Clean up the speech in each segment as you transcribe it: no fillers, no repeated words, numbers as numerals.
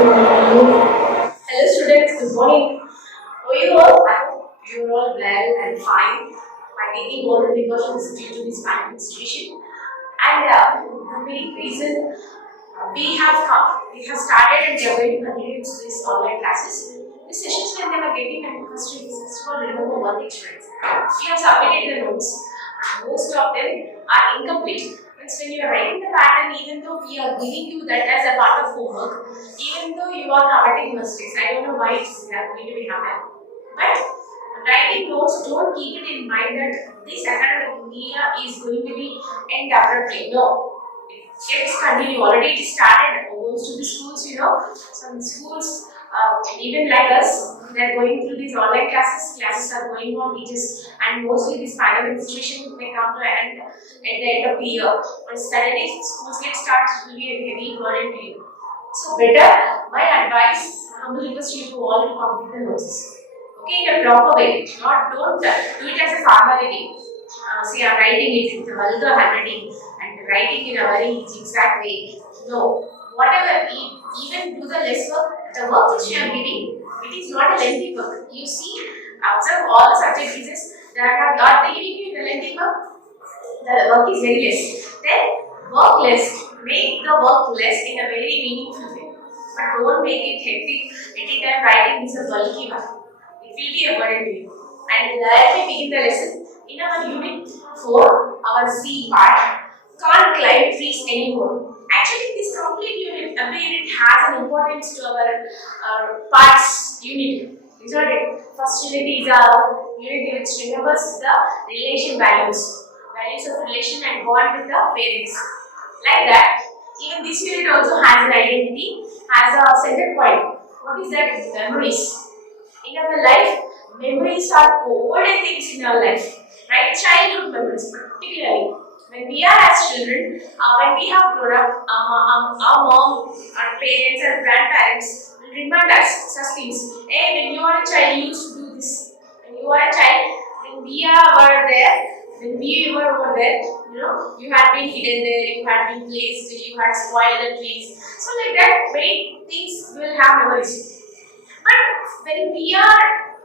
Hello students, good morning. How are you all? I hope you are all well and fine by taking all the precautions due to this pandemic situation. And the main reason we have started and we are going to continue to this online classes. These sessions when they were getting and first of all remember one thing students. We have submitted the notes. Most of them are incomplete. Means when you are writing the pattern, even though we are giving you that as a part of homework, even though you are committing mistakes, I don't know why it's going to be happening. But writing notes, don't keep it in mind that this academic year is going to be end abruptly. No. It's continue. Already it started most of the schools, some schools, even like us, they're going through these online classes. Classes are going on, teachers, and mostly this pandemic situation may come to an end at the end of the year. When suddenly schools get started, it will be a heavy burden to you. So better, my advice, humble request you to all to complete the notes. Okay, in a proper way. Don't do it as a formality. See, I'm writing it with a vulgar handwriting and writing in a very zigzag way. No, whatever, even do the less work, the work which you are giving, it is not a lengthy work. You see, observe all the subject pieces that are not giving you the lengthy work, the work is very less. Then work less, make the work less in a very meaningful way. But don't make it hectic. Anytime writing is a bulky one. It will be a burden to you. And let me begin the lesson. In our unit 4, our C part, can't climb trees anymore. Actually, this complete unit, every unit has an importance to our parts unit. Is not it? First unit is our unit which remembers the relation values of relation and bond with the parents. Like that, even this unit also has an identity, has a center point. What is that? Memories. In our life, memories are golden things in our life, right? Childhood memories, particularly when we are as children, when we have grown up, our mom, our parents, our grandparents will remind us such things. Hey, when you are a child, you used to do this. When you are a child, when we were over there, you had been hidden there, you had been placed, you had spoiled the trees. So like that, many things will have memories. But when we are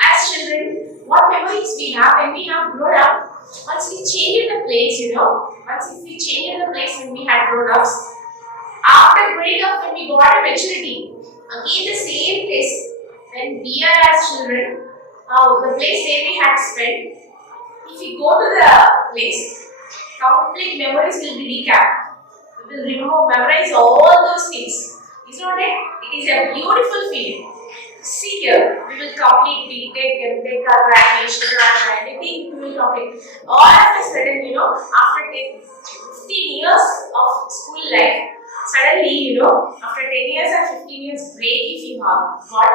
as children, what memories we have when we have grown up, once we changed the place, once we changed the place when we had grown up, after growing up, when we got a maturity, again the same place, when we are as children, the place where we had spent, if we go to the place, complete memories will be recapped. We will memorize all those things. Is not it? It is a beautiful feeling. See here, we will complete take our graduation and everything we will complete. All of a sudden, after 15 years of school life, suddenly, after 10 years or 15 years break if you have got,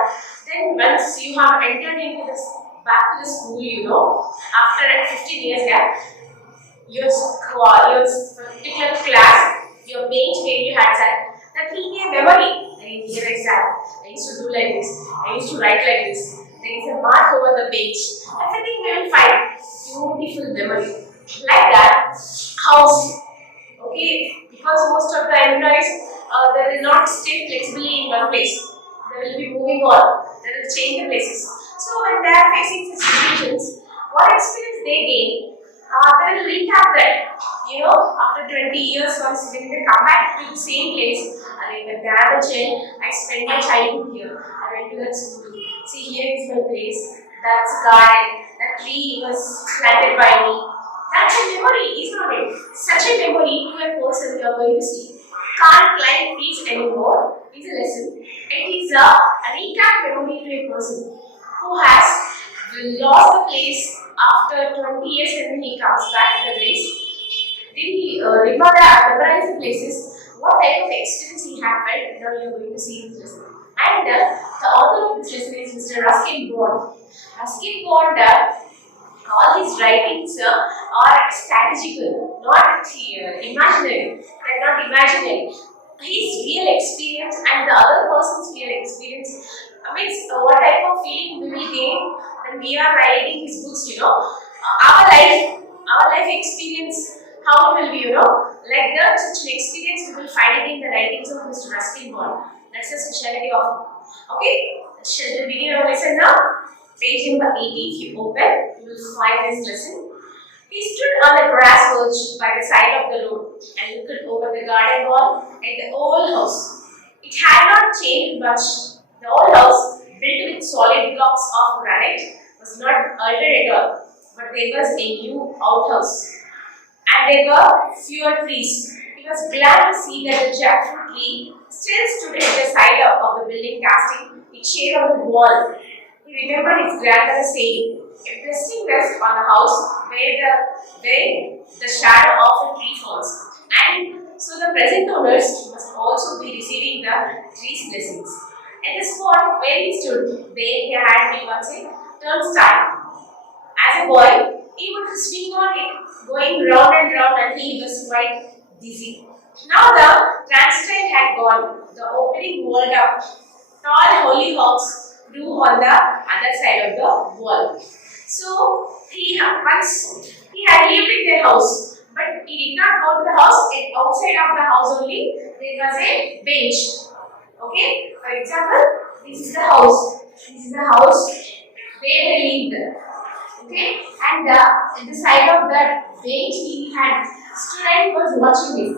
then once you have entered into this back to the school, after 15 years gap, your particular class, your bench where you had sat, that will be a memory. Here I sat, I used to do like this, I used to write like this, there is a mark over the page. Everything we will find. Beautiful memory. Like that, house. Okay, because most of the employees, they will not stay flexibly in one place. They will be moving on, they will change the places. So when they are facing such situations, what experience they gain, they will recap that. After 20 years, once when they come back to the same place, when they are a child, I spent my childhood here. I went to that school. See, here is my place. That's garden. That tree was planted by me. That's a memory, is not it? Such a memory to a person you are going to see. Can't climb trees anymore is a lesson. It is a recap memory to a person who has lost the place after 20 years and then he comes back to the place. Did he memorize the places? What type of experience he had felt? Now you are going to see in this lesson. And the author of this lesson is Mr. Ruskin Bond. Ruskin Bond, all his writings are strategical, not imaginary. They are not imaginary. His real experience and the other person's real experience means what type of feeling we will gain when we are writing his books. Our life experience, how it will be. Like that, such an experience we will find it in the writings of Mr. Ruskin Bond. That's the speciality of it. Okay, shall we begin our lesson now? Page number 80, if you open, you will find this lesson. He stood on the grass verge by the side of the road and looked over the garden wall at the old house. It had not changed much. The old house, built with solid blocks of granite, was not altered at all, but there was a new outhouse. And there were fewer trees. He was glad to see that the jackfruit tree still stood at the side of the building, casting its shade on the wall. He remembered his grandmother saying, "A blessing rests on the house where the shadow of a tree falls." And so the present owners must also be receiving the tree's blessings. At the spot where he stood, there had been once a turnstile. As a boy, he would swing on it, going round and round until he was quite dizzy. Now the turnstile had gone, the opening walled up. Tall hollyhocks grew on the other side of the wall. So once he had lived in their house, but he did not go to the house. And outside of the house only there was a bench. Okay, for example, this is the house. This is the house where they lived. Okay, and at the side of that bench he had stood and was watching it.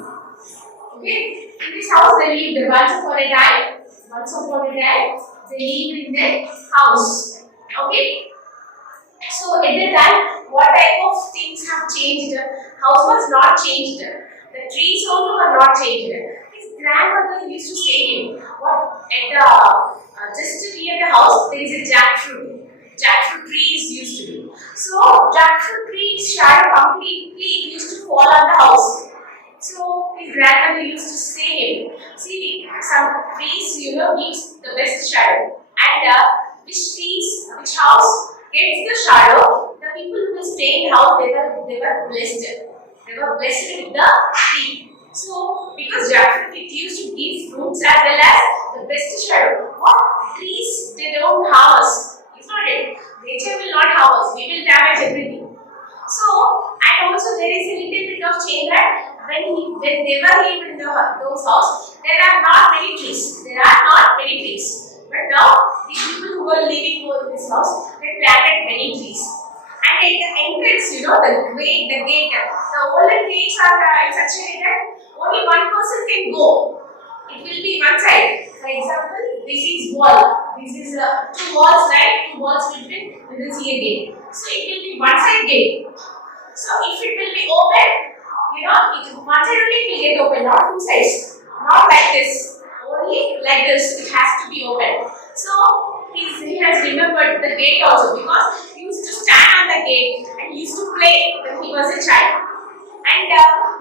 Okay, in this house they lived once upon a time. Once upon a time they lived in their house. Okay. So at the time, what type of things have changed? House was not changed. The trees also were not changed. His grandmother used to say him, what at the just near the house there is a jackfruit. Jackfruit trees used to be. So jackfruit trees shadow completely used to fall on the house. So his grandmother used to say him, see some trees gives the best shadow, and which house gets the shadow, the people who stay in the house, they were blessed. They were blessed with the tree. So, because jackfruit it used to give fruits as well as the best shadow. What trees they don't harm us? It's not it. Nature will not harm us. We will damage everything. So, and also there is a little bit of change that when they were living in those houses, there are not many trees. There are not many trees. But now, the people who were living in this house, they planted many trees. And at the entrance, the gate, the olden gates are in such a way that only one person can go. It will be one side. For example, this is wall. This is two walls, right? Two walls between, you will see a gate. So it will be one side gate. So if it will be open, one side only will get open, not two sides. Not like this. Only like this, it has to be open. So he has remembered the gate also, because he used to stand on the gate and he used to play when he was a child. And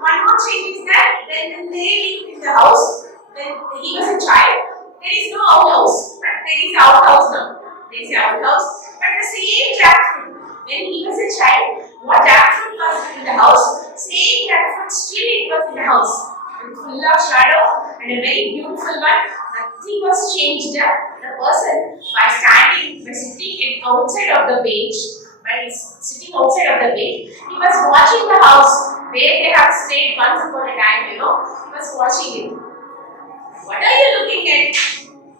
one more change is that when they lived in the house, when he was a child, there is no outhouse, but there is outhouse now. There is outhouse, but the same jackfruit, when he was a child, what jackfruit was in the house, same jackfruit still it was in the house. Full of shadow and a very beautiful one. Nothing was changed. The person by sitting outside of the bench, he was watching the house where they have stayed once upon a time. He was watching it. What are you looking at?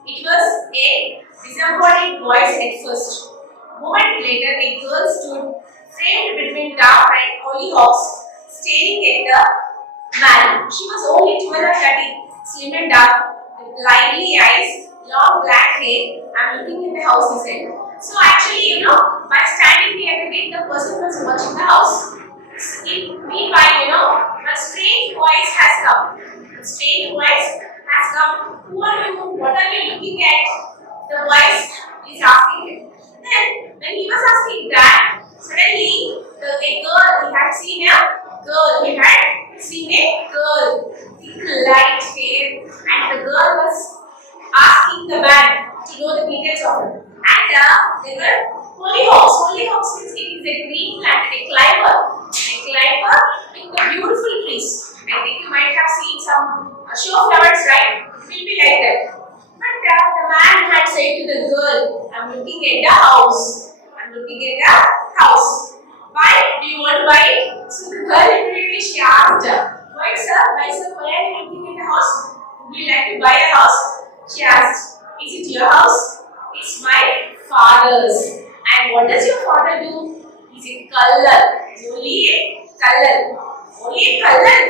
It was a disappointed voice at first. A moment later, a girl stood framed between dark red hollyhocks, staring at the man. She was only 12 or 13, slim and dark, with lively eyes, long black hair. I'm looking in the house, he said. So actually, by standing near the gate, the person was watching the house. Meanwhile, a strange voice has come. A strange voice has come. Who are you? What are you looking at? The voice is asking him. Then, when he was asking that, suddenly, he had seen a girl, thick light hair, and the girl was asking the man to know the details of her. And there were hollyhocks. Hollyhocks means it is a green plant, a climber in the beautiful trees. I think you might have seen some show flowers, right? It will be like that. But the man had said to the girl, I'm looking at the house. Why? Do you want to buy it? So the girl immediately she asked, why sir, why are you looking at the house? Would you like to buy a house? She asked, is it your house? It's my father's. And what does your father do? He's a color. Only a color. Only a color.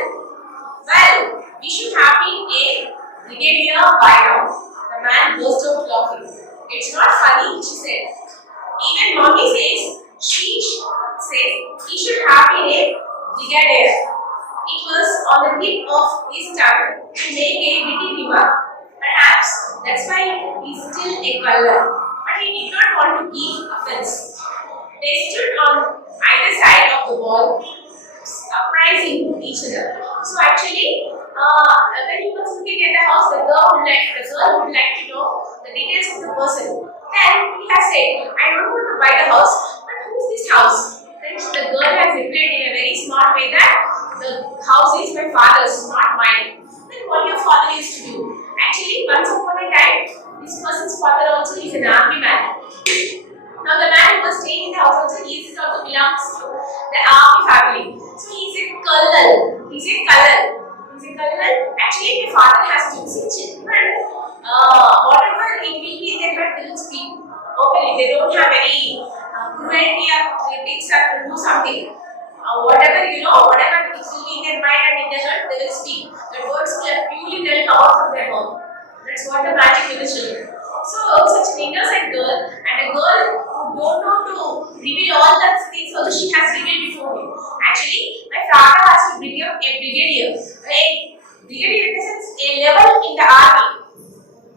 Well, we should have been a brigadier by now. The man burst out laughing. It's not funny, she said. Even mommy says he should have been a brigadier. It was on the tip of his tongue to make a witty remark. Perhaps that's why he's still a color. But he did not want to give offense. They stood on either side of the wall, surprising each other. So actually, when he was looking at the house, the girl would like to know the details of the person. Then he has said, I don't want to buy the house, but who's this house? Then the girl has replied in a very smart way that the house is my father's, not mine. Then what your father used to do? Actually, once upon a time, this person's father also is an army man. Now the man who was staying in the house also, he also belongs to the army family. So he's a colonel. Actually, my father has two children. Whatever it will be in their heart, they will speak openly. They don't have any cruelty or critics to do something. Whatever it will be in their mind and in their heart, they will speak. The words will purely they'll come out from their mouth. That's what the magic with the children. So, such an innocent girl and a girl who don't know to reveal all that things, also she has revealed before him. Actually, my father has to become a brigadier. A brigadier in the sense a level in the army.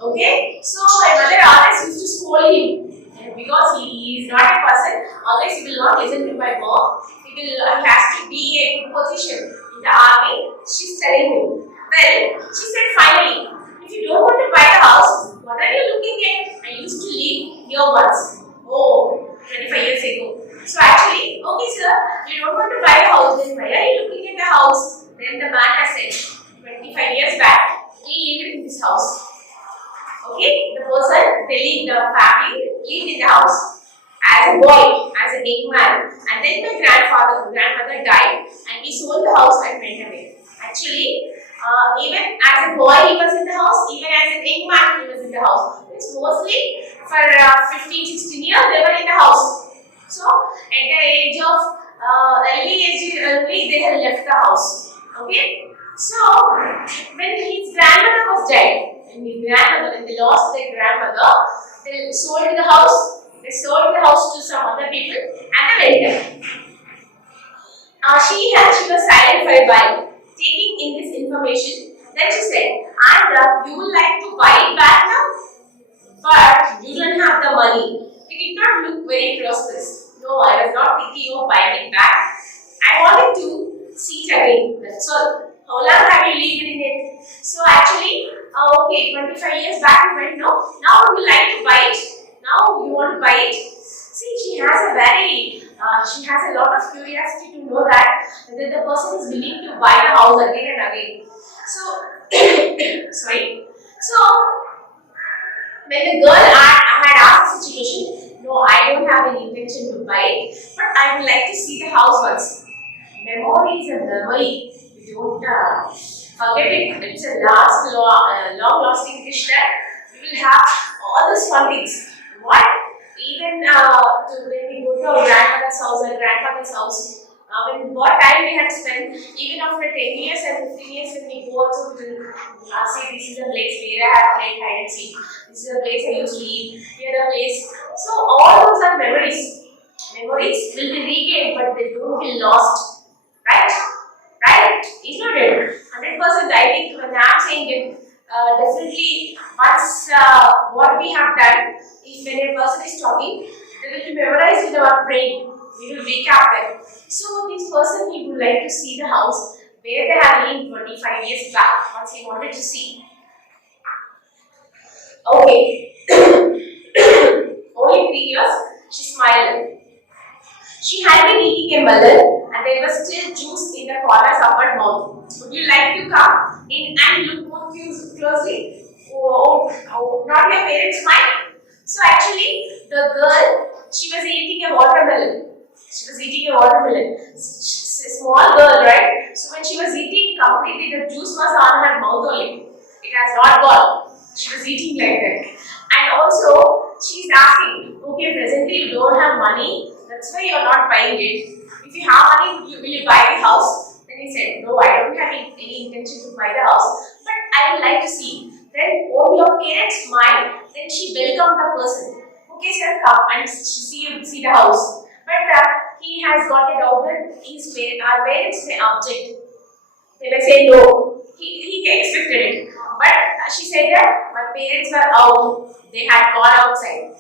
Okay? So, my mother always used to scold him. And because he is not a person, always he will not listen to my mom. He has to be a good position in the army. She's telling him. Well, she said finally, if you don't want to buy the house, what are you looking at? I used to live here once. Oh, 25 years ago. So actually, okay sir, you don't want to buy a house, then why are you looking at the house? Then the man has said, 25 years back, he lived in this house. Okay, the person, the family lived in the house. As a boy, as a young man. And then my grandmother died and he sold the house and went away. Actually, even as a boy he was in the house, even as a young man he was in the house. It's mostly for 15-16 years they were in the house. So at the age of early they had left the house. Okay. So when his grandmother was dead, when they lost their grandmother, they sold the house. They sold the house to some other people and they went there. She was silent for a while, taking in this information. Then she said, and you would like to buy it back now? But you don't have the money. It did not look very prosperous. No, I was not thinking of buying it back. I wanted to see it again. That's all. How long have you lived in it? So actually, okay, 25 years back you went, no? Now you like to buy it? Now you want to buy it? See, she has a lot of curiosity to know that the person is willing to buy the house again and again. So, sorry. So, when the girl had asked the situation, no, I don't have any intention to buy it, but I would like to see the house once. Memory is a memory. You don't forget it. It's a long-lasting dish that we will have all these fun things. What? Even when we go to our grandmother's house or grandfather's house, what time we had spent, even after 10 years and 15 years when we go also, we will say this is a place where I have played hide and seek. This is a place I used to live. Here a place. So all those are memories. Memories will be regained, but they don't be lost. Right? Right? It's not it. 100% I think when I'm saying it, definitely once what we have done, if when a person is talking, they will be memorized in our brain. We will recap them. So this person, he would like to see the house where they had lived 25 years back. Once he wanted to see. Okay. Only 3 years, she smiled. She had been eating a melon and there was still juice in the corners of her mouth. Would you like to come in and look more closely? Oh, not your parents' mind? So actually, the girl, she was eating a watermelon. A small girl, right? So when she was eating completely, the juice was on her mouth only. It has not gone. She was eating like that. And also, she's asking, okay, presently you don't have money, that's why you're not buying it. If you have money, will you buy the house? Then he said, no, I don't have any intention to buy the house, but I would like to see. Then, oh, your parents mind, then she welcomed the person. Okay, sir, come and see the house. But he has got it out that our parents may object. They may say no. He expected it. But she said that my parents were out. They had gone outside.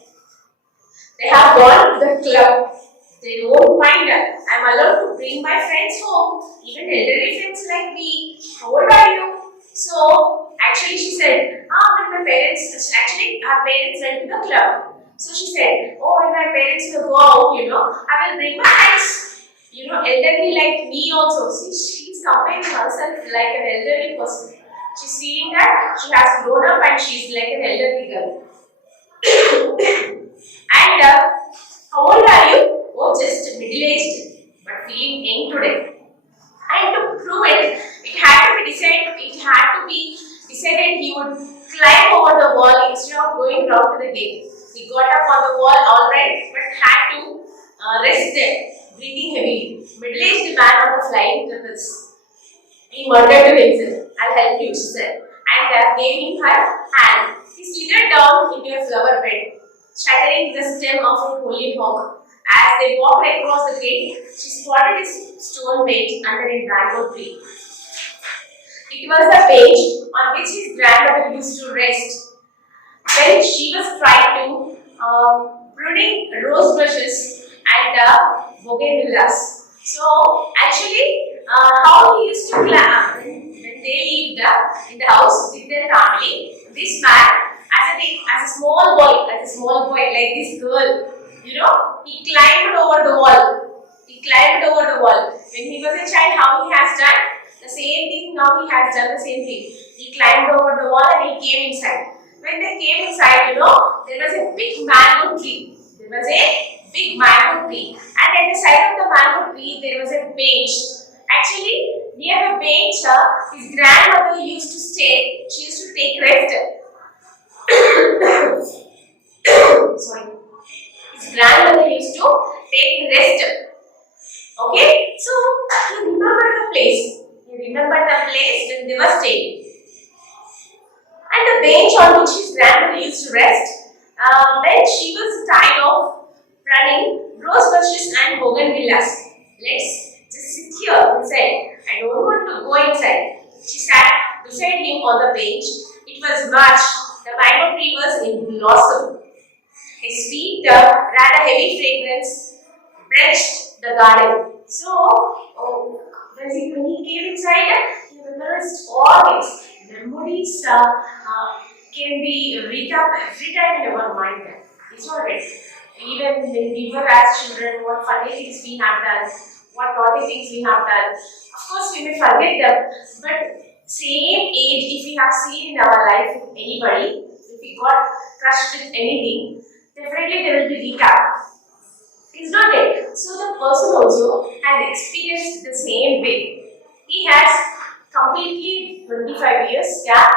They have gone to the club. They don't mind that. I'm allowed to bring my friends home. Even elderly friends like me. How old are you? So, actually she said, when my parents, actually our parents went to the club. So she said, oh, when my parents will go out, I will bring my friends. Elderly like me also. See, she's comparing herself like an elderly person. She's feeling that she has grown up and she's like an elderly girl. And how old are you? Oh, just middle-aged, but feeling young today. And to prove it, it had to be decided he would climb over the wall instead of going round to the gate. He got up on the wall alright, but had to rest there, breathing heavily. Middle-aged man on the flying triples. He muttered to himself, I'll help you, she said, and gave him her hand. He slithered down into a flower bed, shattering the stem of a holy hawk. As they walked across the gate, she spotted a stone bench under a mango tree. It was the bench on which his grandmother used to rest when she was trying to pruning rose bushes and bougainvilleas. So actually, how he used to climb when they lived in the house with their family. This man, as a small boy like this girl, he climbed over the wall. He climbed over the wall. When he was a child, how he has done the same thing. Now he has done the same thing. He climbed over the wall and he came inside. When they came inside, there was a big mango tree. There was a big mango tree. And at the side of the mango tree, there was a bench. Actually, near the bench, his grandmother used to stay. She used to take rest. Sorry. His grandmother used to take rest. Okay? So, he remembered the place. He remembered the place when they were staying. And the bench on which his grandmother used to rest, when she was tired of running rose bushes and bougainvilleas. Let's just sit here, he said. I don't want to go inside. She sat beside him on the bench. It was March. The mango tree was in blossom. A sweet, rather heavy fragrance breathed the garden. So, when he came inside, he memorized all these memories can be recap every time in our mind. It's not it. Even when we were as children, what funny things we have done, what naughty things we have done. Of course, we may forget them, but same age, if we have seen in our life with anybody, if we got crushed with anything, definitely there will be recap. It's not it. So the person also has experienced the same way. He has completely 25 years gap.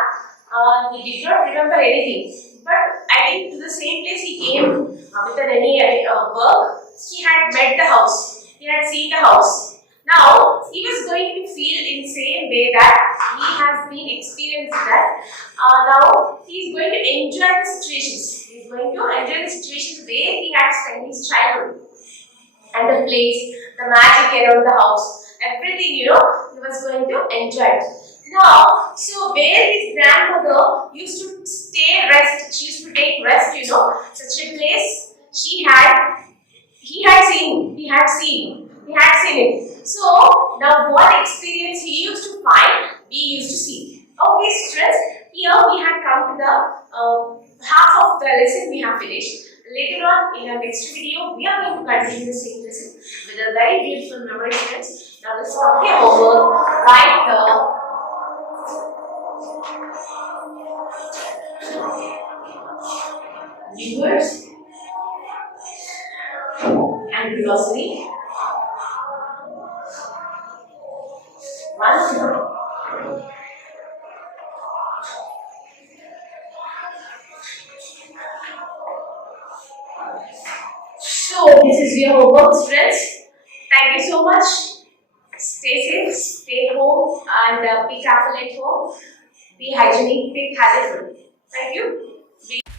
He did not remember anything. But I think to the same place he came without any work. He had met the house. He had seen the house. Now he was going to feel in the same way that he has been experienced that. Now he is going to enjoy the situations. He is going to enjoy the situations where he had spent his childhood. And the place, the magic around the house, everything, he was going to enjoy it. Now, so where his grandmother used to stay rest, she used to take rest, such a place he had seen it. So, now what experience he used to find, we used to see. Okay, students, here we have come to the half of the lesson we have finished. Later on, in our next video, we are going to continue the same lesson with a very beautiful memory friends. Now, let's start the homework. Write the words and glossary. One. Thank you so much. Stay safe, stay home, and be careful at home. Be hygienic, be habitful. Thank you.